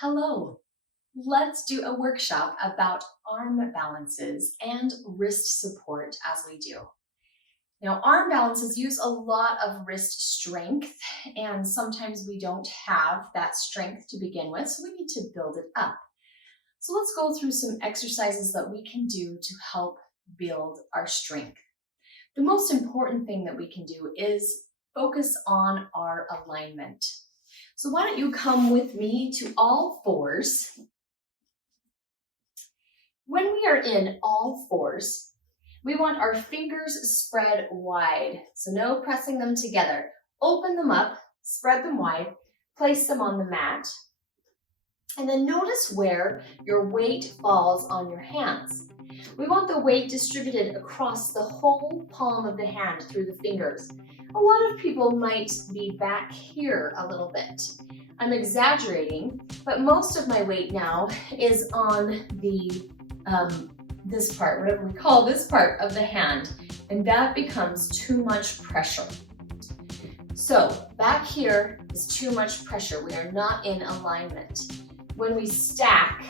Hello, let's do a workshop about arm balances and wrist support as we do. Now, arm balances use a lot of wrist strength, and sometimes we don't have that strength to begin with, so we need to build it up. So let's go through some exercises that we can do to help build our strength. The most important thing that we can do is focus on our alignment. So why don't you come with me to all fours. When we are in all fours, we want our fingers spread wide. So no pressing them together. Open them up, spread them wide, place them on the mat. And then notice where your weight falls on your hands. We want the weight distributed across the whole palm of the hand through the fingers. A lot of people might be back here a little bit. I'm exaggerating, but most of my weight now is on this part, whatever we call this part of the hand, and that becomes too much pressure. So back here is too much pressure. We are not in alignment. When we stack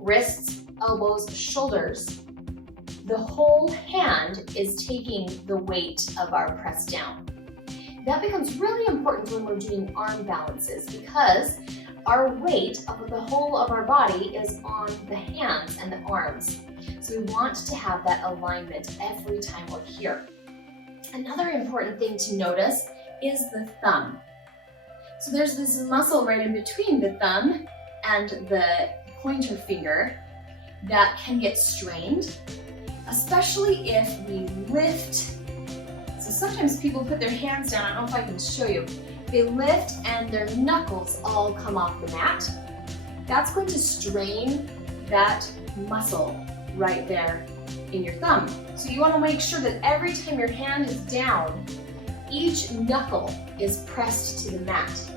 wrists, elbows, shoulders, the whole hand is taking the weight of our press down. That becomes really important when we're doing arm balances because our weight of the whole of our body is on the hands and the arms. So we want to have that alignment every time we're here. Another important thing to notice is the thumb. So there's this muscle right in between the thumb and the pointer finger that can get strained, especially if we lift. So sometimes people put their hands down, I don't know if I can show you. They lift and their knuckles all come off the mat. That's going to strain that muscle right there in your thumb. So you want to make sure that every time your hand is down, each knuckle is pressed to the mat.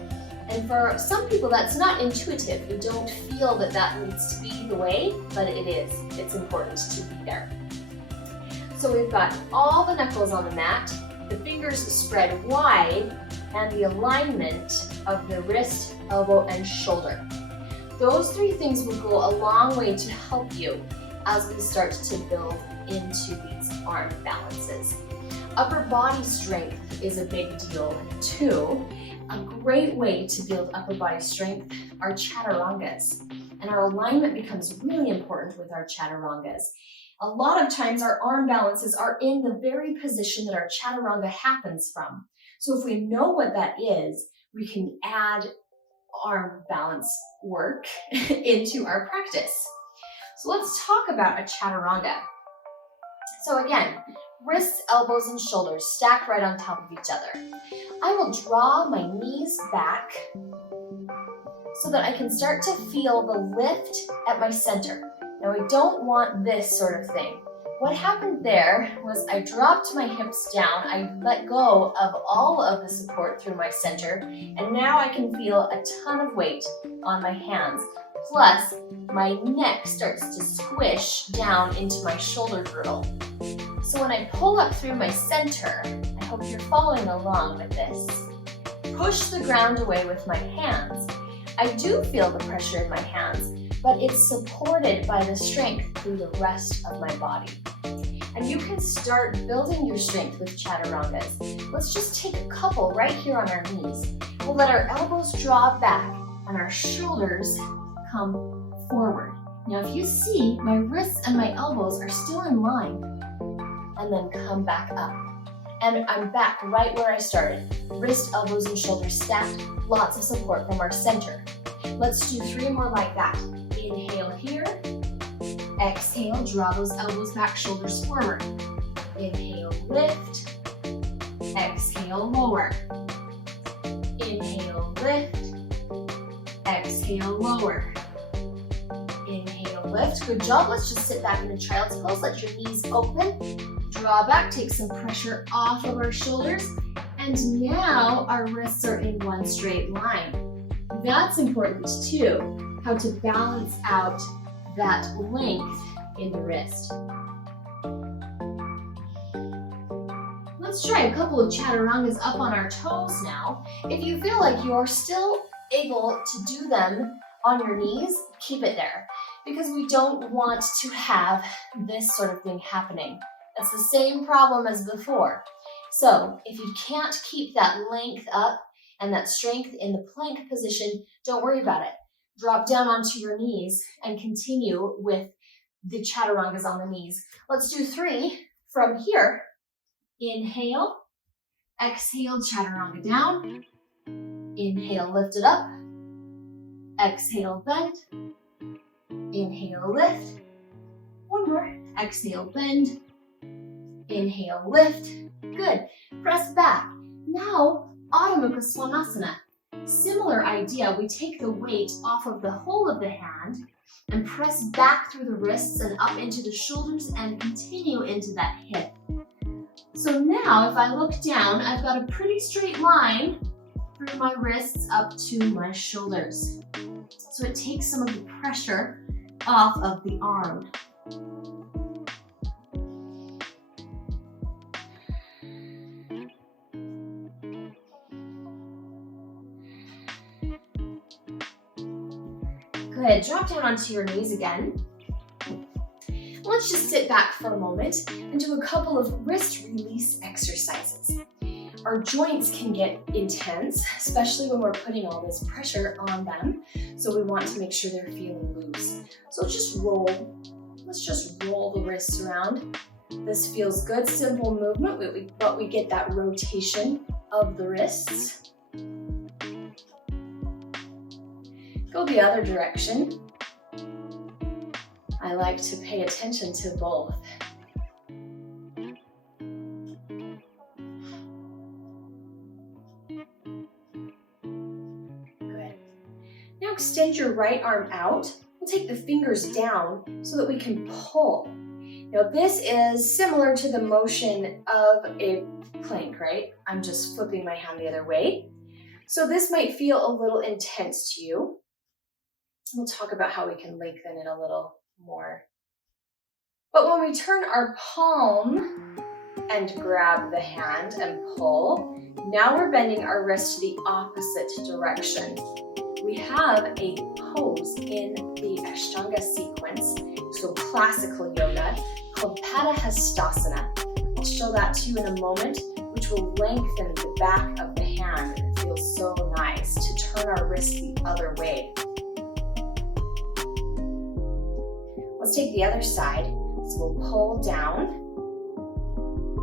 And for some people that's not intuitive. We don't feel that that needs to be the way, but it is. It's important to be there. So we've got all the knuckles on the mat, the fingers spread wide, and the alignment of the wrist, elbow, and shoulder. Those three things will go a long way to help you as we start to build into these arm balances. Upper body strength is a big deal too. A great way to build upper body strength are chaturangas, and our alignment becomes really important with our chaturangas. A lot of times our arm balances are in the very position that our chaturanga happens from. So if we know what that is, we can add arm balance work into our practice. So let's talk about a chaturanga. So again, wrists, elbows, and shoulders stacked right on top of each other. I will draw my knees back so that I can start to feel the lift at my center. Now I don't want this sort of thing. What happened there was I dropped my hips down, I let go of all of the support through my center, and now I can feel a ton of weight on my hands. Plus, my neck starts to squish down into my shoulder girdle. So when I pull up through my center, I hope you're following along with this, push the ground away with my hands. I do feel the pressure in my hands, but it's supported by the strength through the rest of my body. And you can start building your strength with chaturangas. Let's just take a couple right here on our knees. We'll let our elbows draw back and our shoulders come forward. Now if you see, my wrists and my elbows are still in line, and then come back up. And I'm back right where I started. Wrist, elbows, and shoulders stacked, lots of support from our center. Let's do 3 more like that. Inhale here, exhale, draw those elbows back, shoulders forward. Inhale, lift, exhale, lower. Inhale, lift, exhale, lower. Inhale, lift, good job. Let's just sit back in a child's pose, let your knees open, draw back, take some pressure off of our shoulders, and now our wrists are in one straight line. That's important too. How to balance out that length in the wrist. Let's try a couple of chaturangas up on our toes now. If you feel like you're still able to do them on your knees, keep it there, because we don't want to have this sort of thing happening. That's the same problem as before. So if you can't keep that length up and that strength in the plank position, don't worry about it. Drop down onto your knees and continue with the chaturangas on the knees. Let's do 3 from here. Inhale, exhale, chaturanga down. Inhale, lift it up. Exhale, bend. Inhale, lift. One more. Exhale, bend. Inhale, lift. Good. Press back. Now, Adho Mukha Svanasana. Similar idea. We take the weight off of the whole of the hand and press back through the wrists and up into the shoulders and continue into that hip. So now, if I look down, I've got a pretty straight line through my wrists up to my shoulders. So it takes some of the pressure off of the arm. Good, drop down onto your knees again. Let's just sit back for a moment and do a couple of wrist release exercises. Our joints can get intense, especially when we're putting all this pressure on them. So we want to make sure they're feeling loose. So just roll. Let's just roll the wrists around. This feels good, simple movement, but we get that rotation of the wrists. Go the other direction. I like to pay attention to both. Good. Now extend your right arm out. We'll take the fingers down so that we can pull. Now this is similar to the motion of a plank, right? I'm just flipping my hand the other way. So this might feel a little intense to you. We'll talk about how we can lengthen it a little more. But when we turn our palm and grab the hand and pull, now we're bending our wrist to the opposite direction. We have a pose in the Ashtanga sequence, so classical yoga, called Tittibhasana. I'll show that to you in a moment, which will lengthen the back of the hand. It feels so nice to turn our wrist the other way. Let's take the other side. So we'll pull down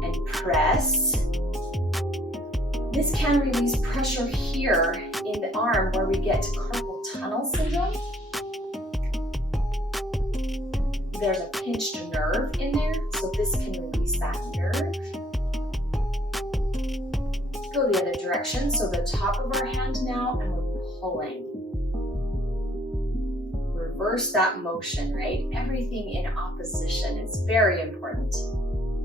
and press. This can release pressure here in the arm where we get carpal tunnel syndrome. There's a pinched nerve in there, so this can release that nerve. Go the other direction, so the top of our hand now, and we're pulling. Reverse that motion, right? Everything in opposition is very important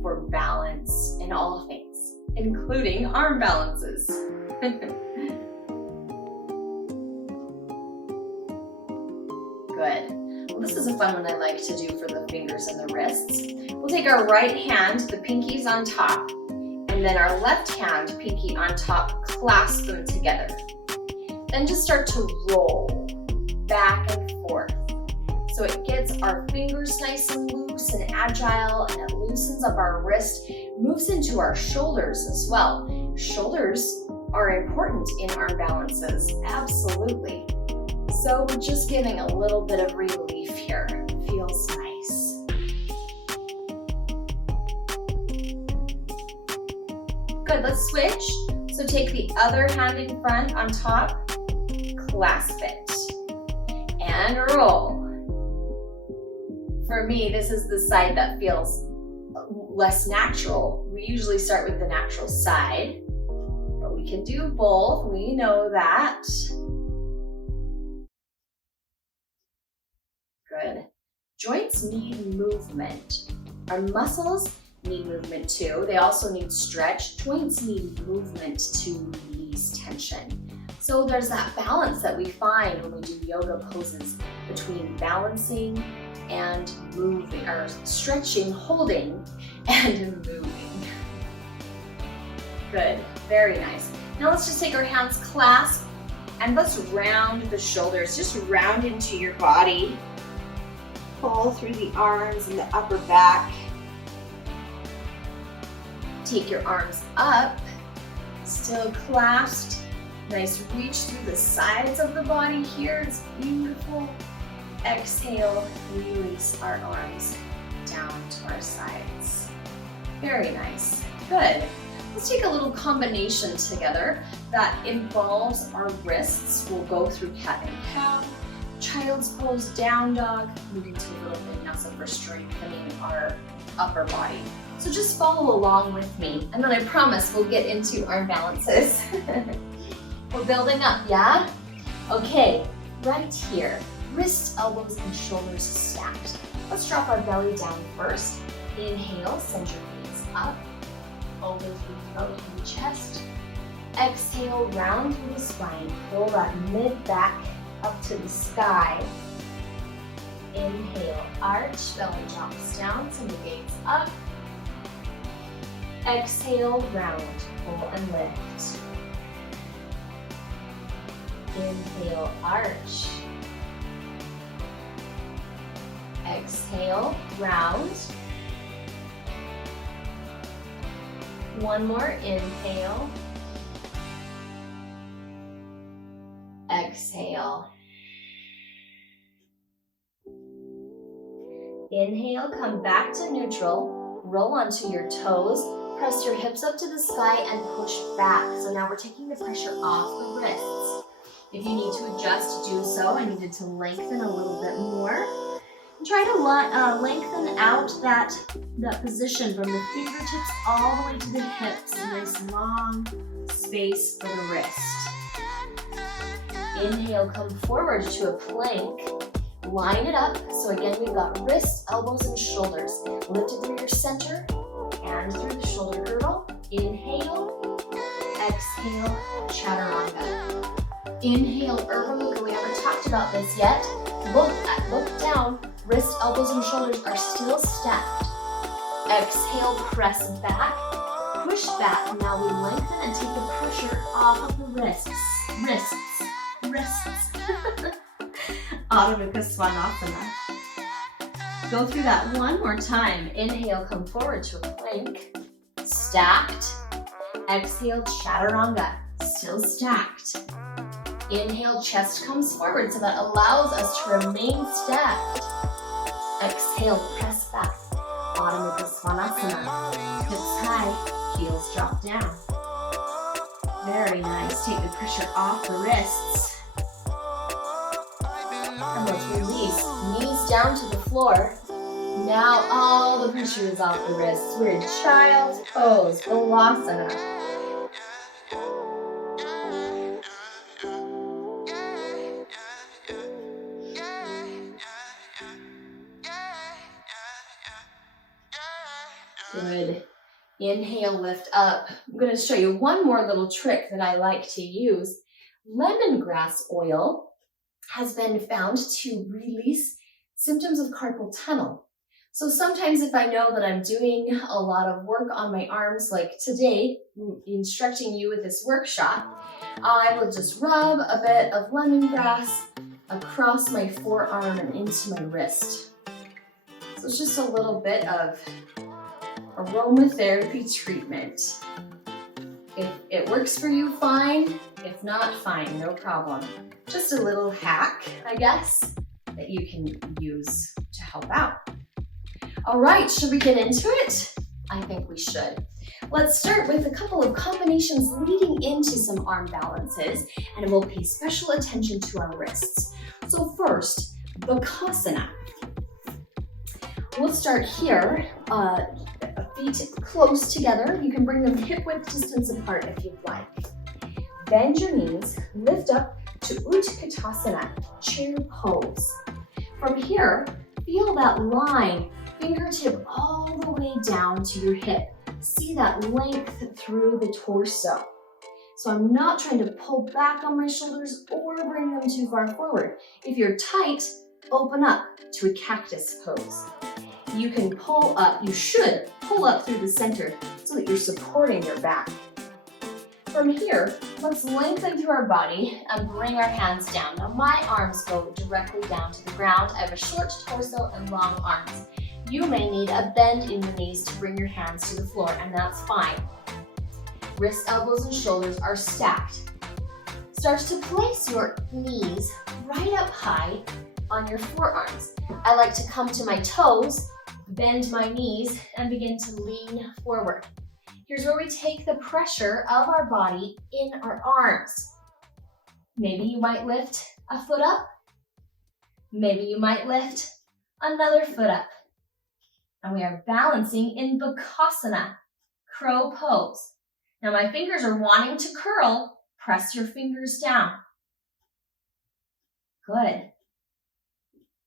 for balance in all things, including arm balances. Good. Well, this is a fun one I like to do for the fingers and the wrists. We'll take our right hand, the pinkies on top, and then our left hand, pinky on top, clasp them together. Then just start to roll back and forth. So it gets our fingers nice and loose and agile, and it loosens up our wrist, moves into our shoulders as well. Shoulders are important in arm balances, absolutely. So we're just giving a little bit of relief here. Feels nice. Good, let's switch. So take the other hand in front on top, clasp it, and roll. For me, this is the side that feels less natural. We usually start with the natural side, but we can do both. We know that. Good. Joints need movement. Our muscles need movement too. They also need stretch. Joints need movement to release tension. So there's that balance that we find when we do yoga poses between balancing and moving, or stretching, holding, and moving. Good, very nice. Now let's just take our hands, clasp, And let's round the shoulders, just round into your body. Pull through the arms and the upper back. Take your arms up, still clasped. Nice reach through the sides of the body here. It's beautiful. Exhale, release our arms down to our sides. Very nice. Good. Let's take a little combination together that involves our wrists. We'll go through cat and cow, child's pose, down dog, moving to a little vinyasa for strengthening our upper body. So just follow along with me, and then I promise we'll get into arm balances. We're building up, yeah? Okay, right here, wrists, elbows, and shoulders stacked. Let's drop our belly down first. Inhale, send your gaze up, elbows through throat and chest. Exhale, round through the spine. Pull that mid-back up to the sky. Inhale, arch, belly drops down, send the gaze up. Exhale, round, pull and lift. Inhale, arch. Exhale, round. One more, inhale. Exhale. Inhale, come back to neutral. Roll onto your toes. Press your hips up to the sky and push back. So now we're taking the pressure off the wrists. If you need to adjust, do so. I needed to lengthen a little bit more. And try to lengthen out that position from the fingertips all the way to the hips. A nice long space for the wrist. Inhale, come forward to a plank. Line it up. So again, we've got wrists, elbows, and shoulders. Lift it through your center and through the shoulder girdle. Inhale, exhale, chaturanga. Inhale, Urdhva Mukha. We haven't talked about this yet. Look down. Wrists, elbows, and shoulders are still stacked. Exhale, press back, push back. Now we lengthen and take the pressure off of the wrists. Adho Mukha Svanasana. Go through that one more time. Inhale, come forward to a plank. Stacked. Exhale, chaturanga. Still stacked. Inhale, chest comes forward, so that allows us to remain stacked. Exhale, press back. Adho Mukha Svanasana. Hips high, heels drop down. Very nice. Take the pressure off the wrists. And let's release. Knees down to the floor. Now all the pressure is off the wrists. We're in child's pose, Bakasana. Good. Inhale, lift up. I'm going to show you one more little trick that I like to use. Lemongrass oil has been found to release symptoms of carpal tunnel. So sometimes if I know that I'm doing a lot of work on my arms, like today, instructing you with this workshop, I will just rub a bit of lemongrass across my forearm and into my wrist. So it's just a little bit of aromatherapy treatment. If it works for you, fine. If not, fine, no problem. Just a little hack, I guess, that you can use to help out. All right, should we get into it? I think we should. Let's start with a couple of combinations leading into some arm balances, and we'll pay special attention to our wrists. So first, Bakasana. We'll start here, feet close together. You can bring them hip-width distance apart if you'd like. Bend your knees, lift up to Utkatasana, chair pose. From here, feel that line, fingertip all the way down to your hip. See that length through the torso. So I'm not trying to pull back on my shoulders or bring them too far forward. If you're tight, open up to a cactus pose. You can pull up, you should pull up through the center so that you're supporting your back. From here, let's lengthen through our body and bring our hands down. Now my arms go directly down to the ground. I have a short torso and long arms. You may need a bend in your knees to bring your hands to the floor, and that's fine. Wrists, elbows, and shoulders are stacked. Start to place your knees right up high on your forearms. I like to come to my toes, bend my knees, and begin to lean forward. Here's where we take the pressure of our body in our arms. Maybe you might lift a foot up. Maybe you might lift another foot up. And we are balancing in Bakasana, crow pose. Now my fingers are wanting to curl. Press your fingers down. Good.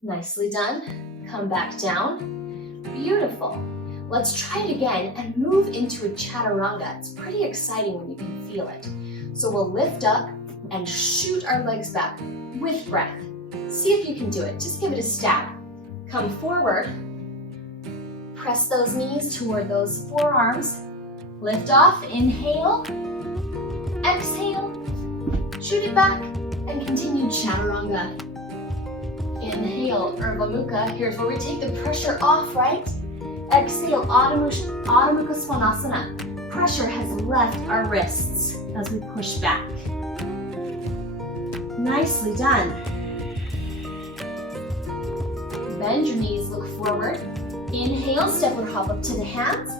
Nicely done. Come back down. Beautiful. Let's try it again and move into a chaturanga. It's pretty exciting when you can feel it. So we'll lift up and shoot our legs back with breath. See if you can do it. Just give it a stab. Come forward. Press those knees toward those forearms. Lift off. Inhale. Exhale. Shoot it back and continue chaturanga. Inhale, Urdhva Mukha. Here's where we take the pressure off, right? Exhale, Adho Mukha Svanasana. Pressure has left our wrists as we push back. Nicely done. Bend your knees, look forward. Inhale, step or hop up to the hands.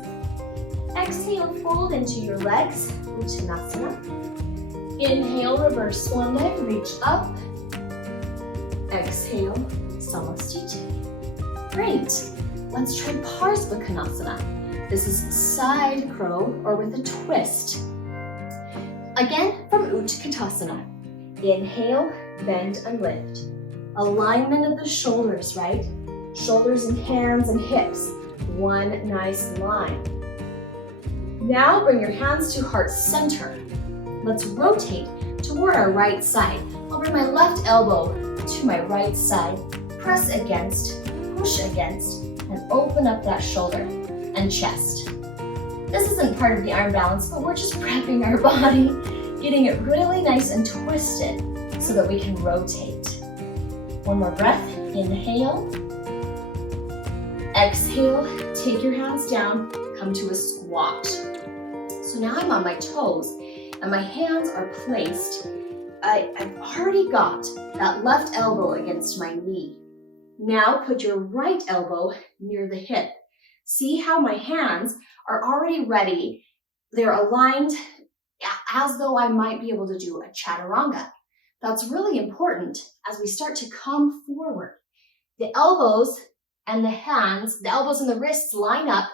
Exhale, fold into your legs, Uttanasana. Inhale, reverse one leg, reach up. Exhale, Samasthiti. Great. Let's try Parsva Bakasana. This is side crow or with a twist. Again, from Uttanasana. Inhale, bend and lift. Alignment of the shoulders, right? Shoulders and hands and hips. One nice line. Now bring your hands to heart center. Let's rotate toward our right side. I'll bring my left elbow to my right side. Press against, push against, and open up that shoulder and chest. This isn't part of the arm balance, but we're just prepping our body, getting it really nice and twisted so that we can rotate. One more breath. Inhale. Exhale. Take your hands down. Come to a squat. So now I'm on my toes and my hands are placed. I've already got that left elbow against my knee. Now put your right elbow near the hip. See how my hands are already ready. They're aligned as though I might be able to do a chaturanga. That's really important as we start to come forward. The elbows and the hands, the elbows and the wrists line up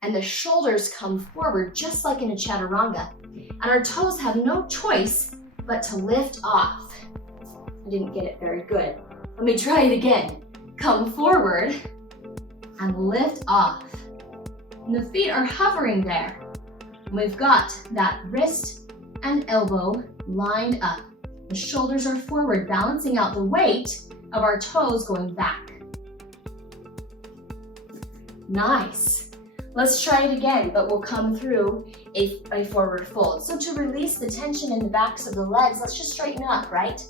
and the shoulders come forward just like in a chaturanga. And our toes have no choice but to lift off. I didn't get it very good. Let me try it again. Come forward and lift off. And the feet are hovering there. And we've got that wrist and elbow lined up. The shoulders are forward, balancing out the weight of our toes going back. Nice. Let's try it again, but we'll come through a forward fold. So to release the tension in the backs of the legs, let's just straighten up, right?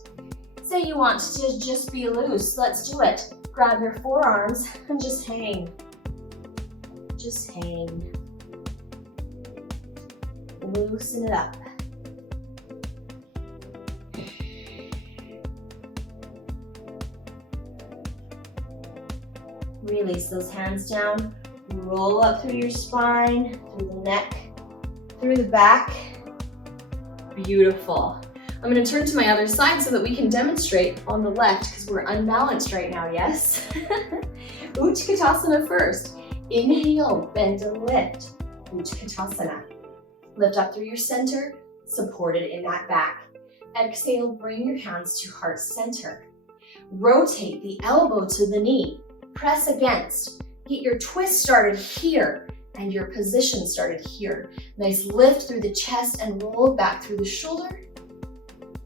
Say you want to just be loose, let's do it. Grab your forearms and just hang. Just hang. Loosen it up. Release those hands down. Roll up through your spine, through the neck, through the back. Beautiful. I'm going to turn to my other side so that we can demonstrate on the left because we're unbalanced right now, yes? Uttanasana first. Inhale, bend and lift. Uttanasana. Lift up through your center, supported in that back. Exhale, bring your hands to heart center. Rotate the elbow to the knee. Press against. Get your twist started here and your position started here. Nice lift through the chest and roll back through the shoulder.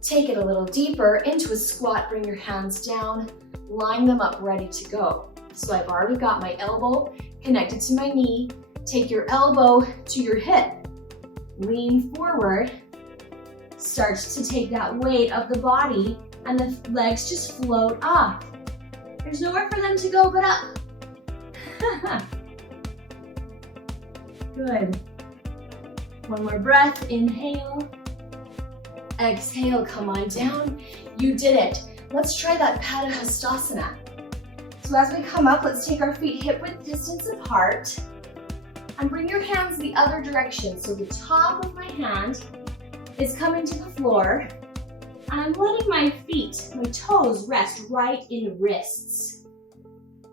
Take it a little deeper into a squat. Bring your hands down. Line them up, ready to go. So I've already got my elbow connected to my knee. Take your elbow to your hip. Lean forward Start to take that weight of the body and the legs just float up. There's nowhere for them to go but up. Good. One more breath, inhale. Exhale, come on down. You did it. Let's try that Tittibhasana. So as we come up, let's take our feet hip-width distance apart and bring your hands the other direction. So the top of my hand is coming to the floor, and I'm letting my feet, my toes rest right in wrists.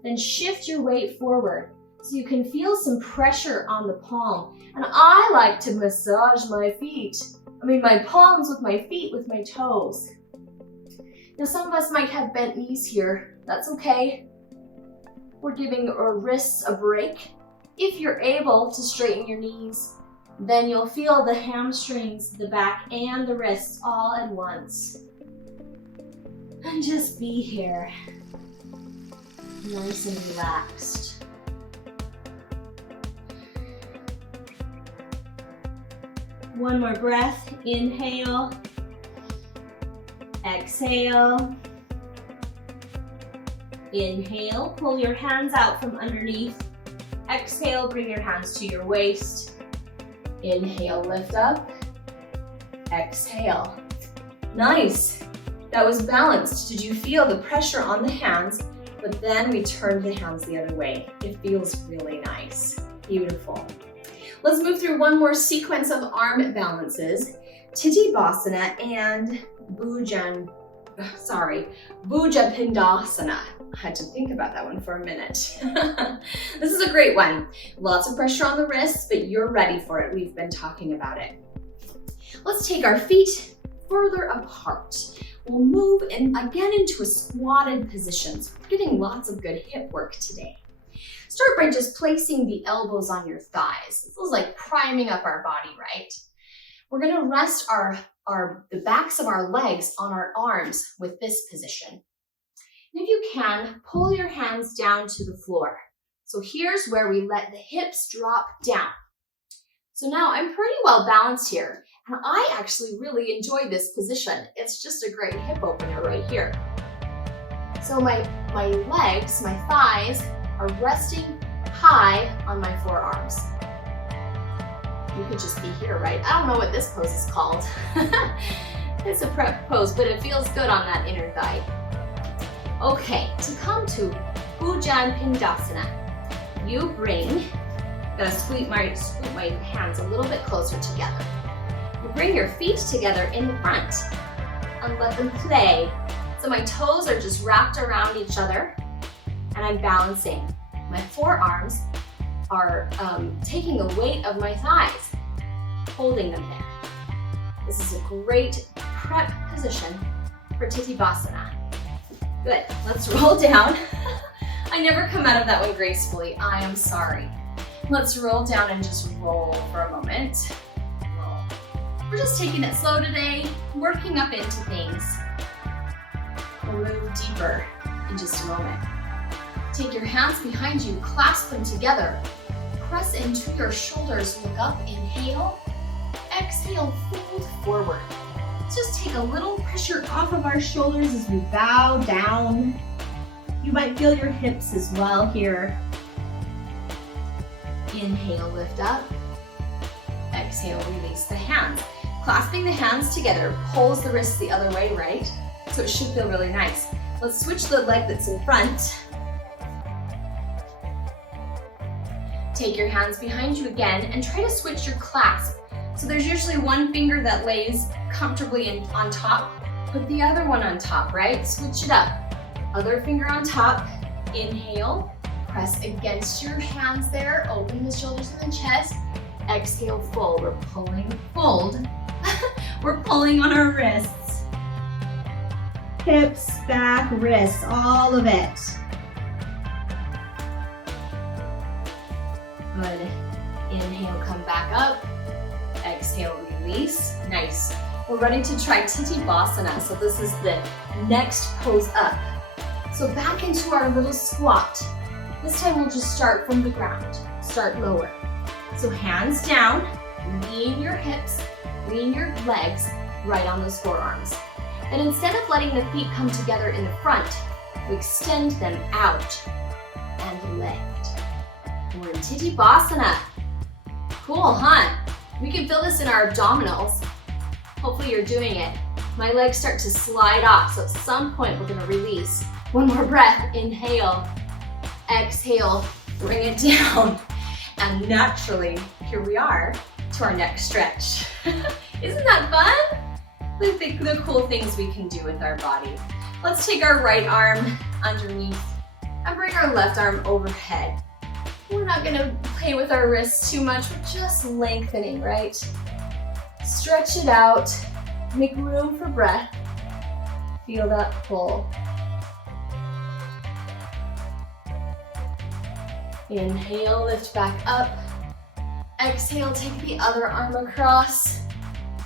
Then shift your weight forward so you can feel some pressure on the palm. And I like to massage my palms with my feet, with my toes. Now some of us might have bent knees here. That's okay. We're giving our wrists a break. If you're able to straighten your knees, then you'll feel the hamstrings, the back, and the wrists all at once. And just be here. Nice and relaxed. One more breath. Inhale. Exhale. Inhale, pull your hands out from underneath. Exhale, bring your hands to your waist. Inhale, lift up. Exhale. Nice. That was balanced. Did you feel the pressure on the hands? But then we turned the hands the other way. It feels really nice. Beautiful. Let's move through one more sequence of arm balances. Tittibhasana and Bhuja Pindasana. I had to think about that one for a minute. This is a great one. Lots of pressure on the wrists, but you're ready for it. We've been talking about it. Let's take our feet further apart. We'll move again into a squatted position. So we're getting lots of good hip work today. Start by just placing the elbows on your thighs. This is like priming up our body, right? We're gonna rest the backs of our legs on our arms with this position. And if you can, pull your hands down to the floor. So here's where we let the hips drop down. So now I'm pretty well balanced here, and I actually really enjoy this position. It's just a great hip opener right here. So my legs, my thighs, are resting high on my forearms. You could just be here, right? I don't know what this pose is called. It's a prep pose, but it feels good on that inner thigh. Okay, to come to Bhuja Pindasana, you gotta squeeze my hands a little bit closer together. You bring your feet together in the front and let them play. So my toes are just wrapped around each other and I'm balancing. My forearms are taking the weight of my thighs, holding them there. This is a great prep position for Tittibhasana. Good, let's roll down. I never come out of that one gracefully, I am sorry. Let's roll down and just roll for a moment. Roll. We're just taking it slow today, working up into things. We'll move deeper in just a moment. Take your hands behind you, clasp them together. Press into your shoulders, look up, inhale. Exhale, fold forward. Let's just take a little pressure off of our shoulders as we bow down. You might feel your hips as well here. Inhale, lift up. Exhale, release the hands. Clasping the hands together pulls the wrists the other way, right? So it should feel really nice. Let's switch the leg that's in front. Take your hands behind you again and try to switch your clasp. So there's usually one finger that lays comfortably on top, put the other one on top, right? Switch it up. Other finger on top, inhale, press against your hands there, open the shoulders and the chest. Exhale, fold, we're pulling, fold. We're pulling on our wrists. Hips, back, wrists, all of it. Good. Inhale, come back up. Exhale, release. Nice. We're ready to try Tittibhasana. So this is the next pose up. So back into our little squat. This time we'll just start from the ground. Start lower. So hands down, lean your hips, lean your legs, right on those forearms. And instead of letting the feet come together in the front, we extend them out and lift. We're in Tittibhasana. Cool, huh? We can feel this in our abdominals. Hopefully you're doing it. My legs start to slide off, so at some point we're gonna release. One more breath, inhale, exhale, bring it down. And naturally, here we are to our next stretch. Isn't that fun? Look at the cool things we can do with our body. Let's take our right arm underneath and bring our left arm overhead. We're not gonna play with our wrists too much, we're just lengthening, right? Stretch it out, make room for breath. Feel that pull. Inhale, lift back up. Exhale, take the other arm across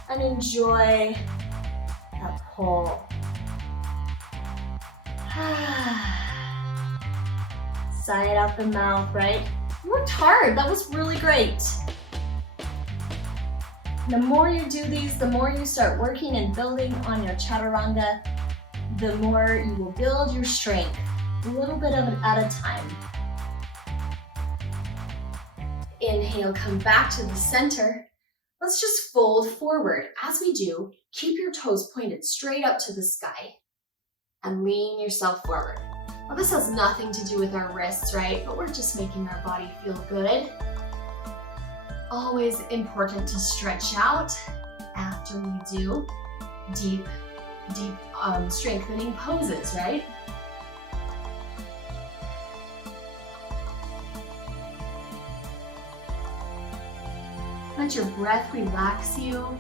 and enjoy that pull. Sigh it out the mouth, right? You worked hard, that was really great. The more you do these, the more you start working and building on your chaturanga, the more you will build your strength, a little bit of it at a time. Inhale, come back to the center. Let's just fold forward. As we do, keep your toes pointed straight up to the sky and lean yourself forward. Now this has nothing to do with our wrists, right? But we're just making our body feel good. Always important to stretch out after we do deep strengthening poses, right? Let your breath relax you.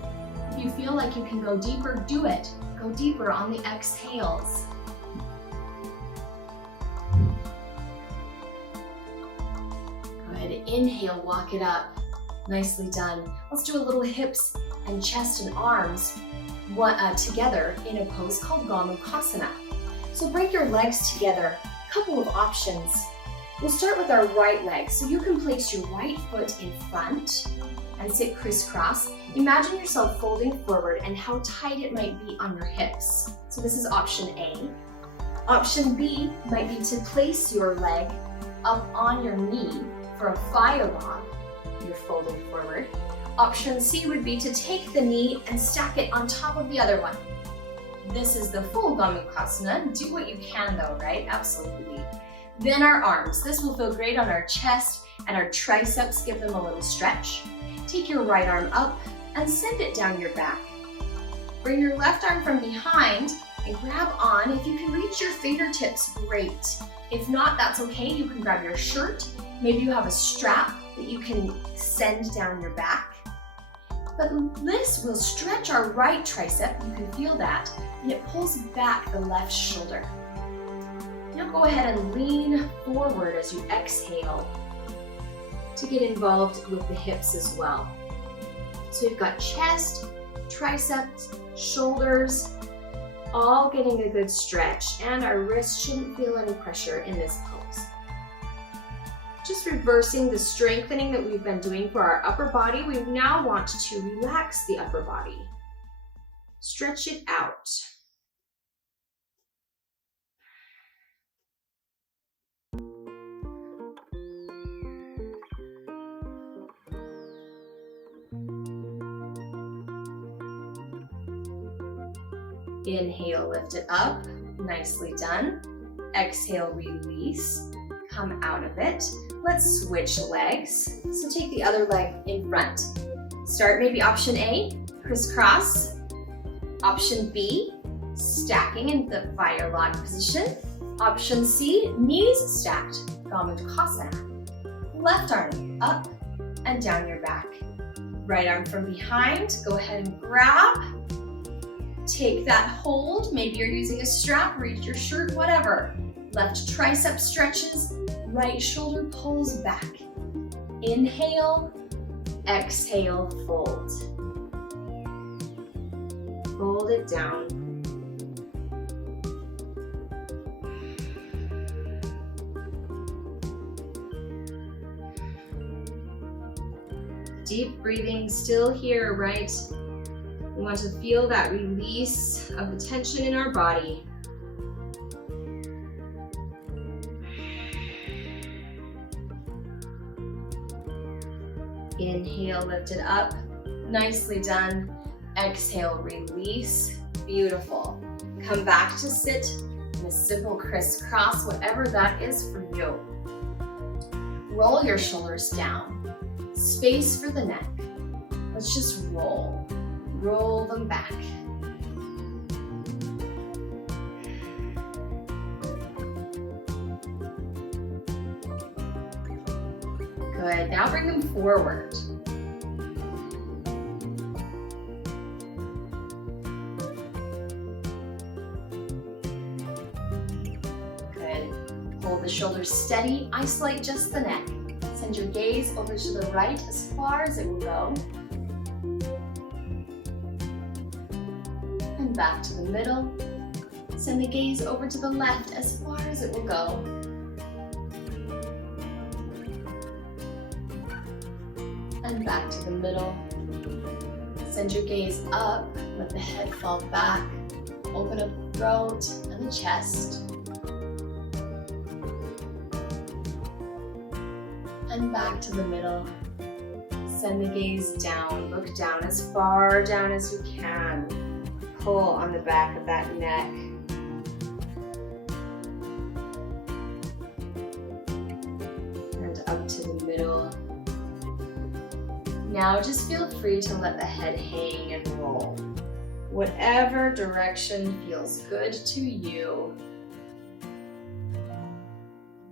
If you feel like you can go deeper, do it. Go deeper on the exhales. Good. Inhale, walk it up. Nicely done. Let's do a little hips and chest and arms together in a pose called Bakasana. So break your legs together. A couple of options. We'll start with our right leg. So you can place your right foot in front and sit crisscross. Imagine yourself folding forward and how tight it might be on your hips. So this is option A. Option B might be to place your leg up on your knee for a fire log. You're folding forward. Option C would be to take the knee and stack it on top of the other one. This is the full Bakasana. Do what you can though, right? Absolutely. Then our arms. This will feel great on our chest and our triceps. Give them a little stretch. Take your right arm up and send it down your back. Bring your left arm from behind and grab on. If you can reach your fingertips, great. If not, that's okay. You can grab your shirt. Maybe you have a strap that you can send down your back. But this will stretch our right tricep, you can feel that, and it pulls back the left shoulder. Now go ahead and lean forward as you exhale to get involved with the hips as well. So you've got chest, triceps, shoulders, all getting a good stretch, and our wrists shouldn't feel any pressure in this pose. Just reversing the strengthening that we've been doing for our upper body, we now want to relax the upper body. Stretch it out. Inhale, lift it up. Nicely done. Exhale, release. Come out of it. Let's switch legs. So take the other leg in front. Start maybe option A, crisscross. Option B, stacking in the fire log position. Option C, knees stacked, Bakasana. Left arm up and down your back. Right arm from behind, go ahead and grab. Take that hold, maybe you're using a strap, reach your shirt, whatever. Left tricep stretches, right shoulder pulls back. Inhale, exhale, fold. Fold it down. Deep breathing, still here, right? We want to feel that release of the tension in our body. Inhale, lift it up. Nicely done. Exhale, release. Beautiful. Come back to sit in a simple crisscross, whatever that is for you. Roll your shoulders down. Space for the neck. Let's just roll. Roll them back. Good. Now bring them forward. Good. Hold the shoulders steady. Isolate just the neck. Send your gaze over to the right as far as it will go. And back to the middle. Send the gaze over to the left as far as it will go. And back to the middle. Send your gaze up, let the head fall back. Open up the throat and the chest. And back to the middle. Send the gaze down. Look down as far down as you can. Pull on the back of that neck. And up to the middle. Now just feel free to let the head hang and roll. Whatever direction feels good to you.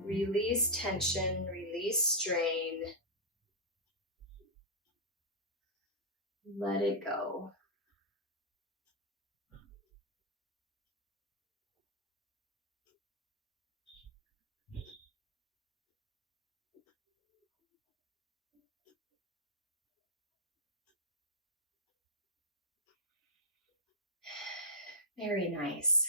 Release tension, release strain. Let it go. Very nice.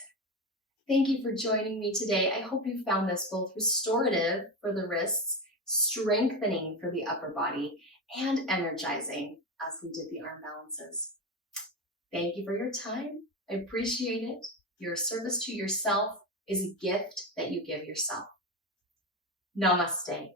Thank you for joining me today. I hope you found this both restorative for the wrists, strengthening for the upper body, and energizing as we did the arm balances. Thank you for your time. I appreciate it. Your service to yourself is a gift that you give yourself. Namaste.